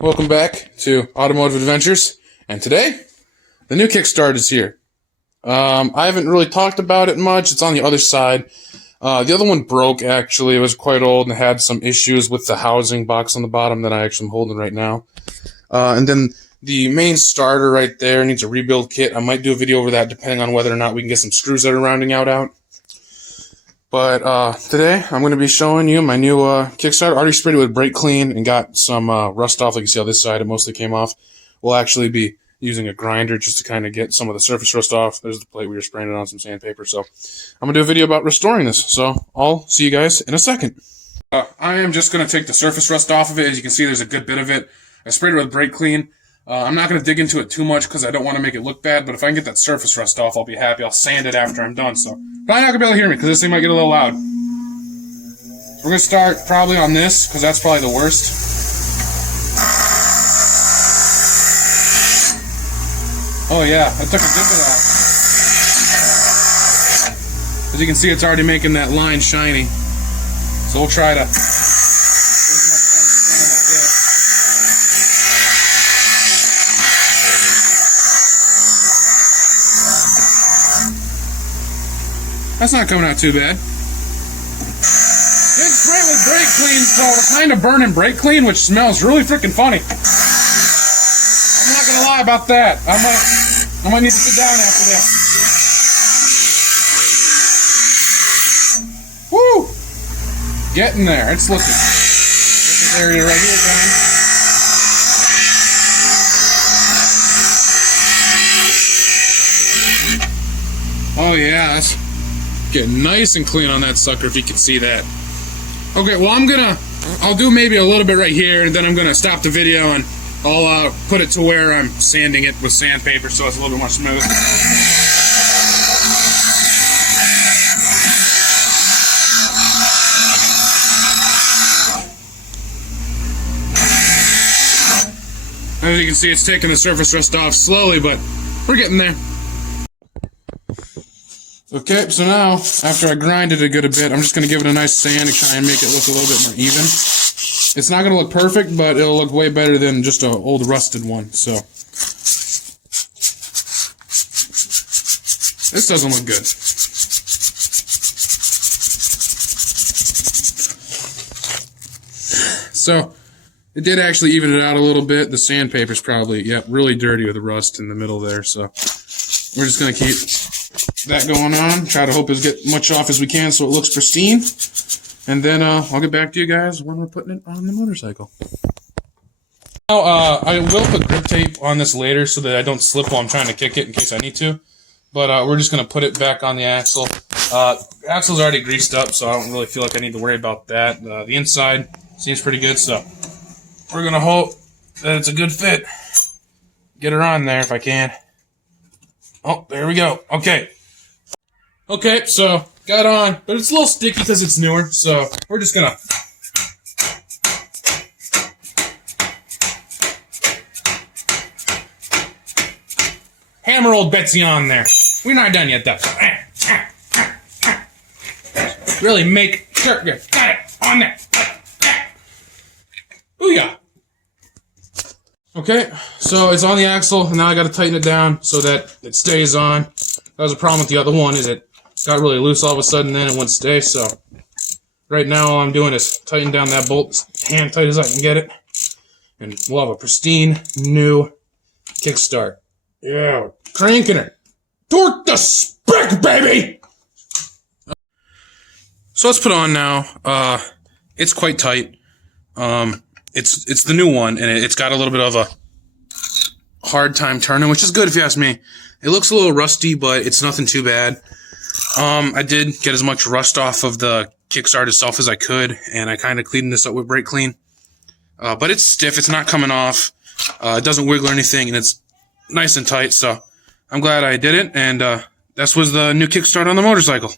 Welcome back to Automotive Adventures, and today, the new Kickstart is here. I haven't really talked about it much. It's on the other side. The other one broke, actually. It was quite old and had some issues with the housing box on the bottom that I actually am holding right now. And then the main starter right there needs a rebuild kit. I might do a video over that depending on whether or not we can get some screws that are rounding out. But today, I'm going to be showing you my new Kickstart. Already sprayed it with brake clean and got some rust off. Like you see on this side, it mostly came off. We'll actually be using a grinder just to kind of get some of the surface rust off. There's the plate we were spraying it on, some sandpaper. So I'm going to do a video about restoring this. So I'll see you guys in a second. I am just going to take the surface rust off of it. As you can see, there's a good bit of it. I sprayed it with brake clean. I'm not going to dig into it too much because I don't want to make it look bad, but if I can get that surface rust off, I'll be happy. I'll sand it after I'm done. So probably not going to be able to hear me because this thing might get a little loud. We're going to start probably on this because that's probably the worst. Oh yeah, that took a good bit out. As you can see, it's already making that line shiny. So we'll try to... That's not coming out too bad. It's sprayed with brake clean, so we're kind of burning brake clean, which smells really freaking funny. I'm not gonna lie about that. I might need to sit down after that. Woo! Getting there. It's looking. Get this area right here done. Oh yeah, that's getting nice and clean on that sucker, if you can see that. Okay, well I'll do maybe a little bit right here, and then I'm gonna stop the video and I'll put it to where I'm sanding it with sandpaper so it's a little bit more smooth. As you can see, it's taking the surface rust off slowly, but we're getting there. Okay, so now, after I grinded it a good bit, I'm just going to give it a nice sand and try and make it look a little bit more even. It's not going to look perfect, but it'll look way better than just an old rusted one, so. This doesn't look good. So, it did actually even it out a little bit. The sandpaper's probably, really dirty with the rust in the middle there, so. We're just going to keep that going on. Try to hope it's get much off as we can so it looks pristine. And then I'll get back to you guys when we're putting it on the motorcycle. Now, I will put grip tape on this later so that I don't slip while I'm trying to kick it in case I need to. But we're just going to put it back on the axle. Axle's already greased up, so I don't really feel like I need to worry about that. The inside seems pretty good, so we're going to hope that it's a good fit. Get her on there if I can. Oh, there we go. Okay. Okay, so got on, but it's a little sticky because it's newer, so we're just gonna hammer old Betsy on there. We're not done yet, though. Really make sure you got it on there. Booyah! Okay, so it's on the axle, and now I got to tighten it down so that it stays on. That was a problem with the other one, is it got really loose all of a sudden, then it wouldn't stay, so right now all I'm doing is tighten down that bolt as hand tight as I can get it, and we'll have a pristine, new Kickstart. Yeah, we're cranking her. Torque the spec, baby! So let's put on now. It's quite tight. It's the new one, and it's got a little bit of a hard time turning, which is good if you ask me. It looks a little rusty, but it's nothing too bad. I did get as much rust off of the Kickstart itself as I could, and I kind of cleaned this up with brake clean. But it's stiff. It's not coming off. It doesn't wiggle or anything, and it's nice and tight, so I'm glad I did it, and this was the new Kickstart on the motorcycle.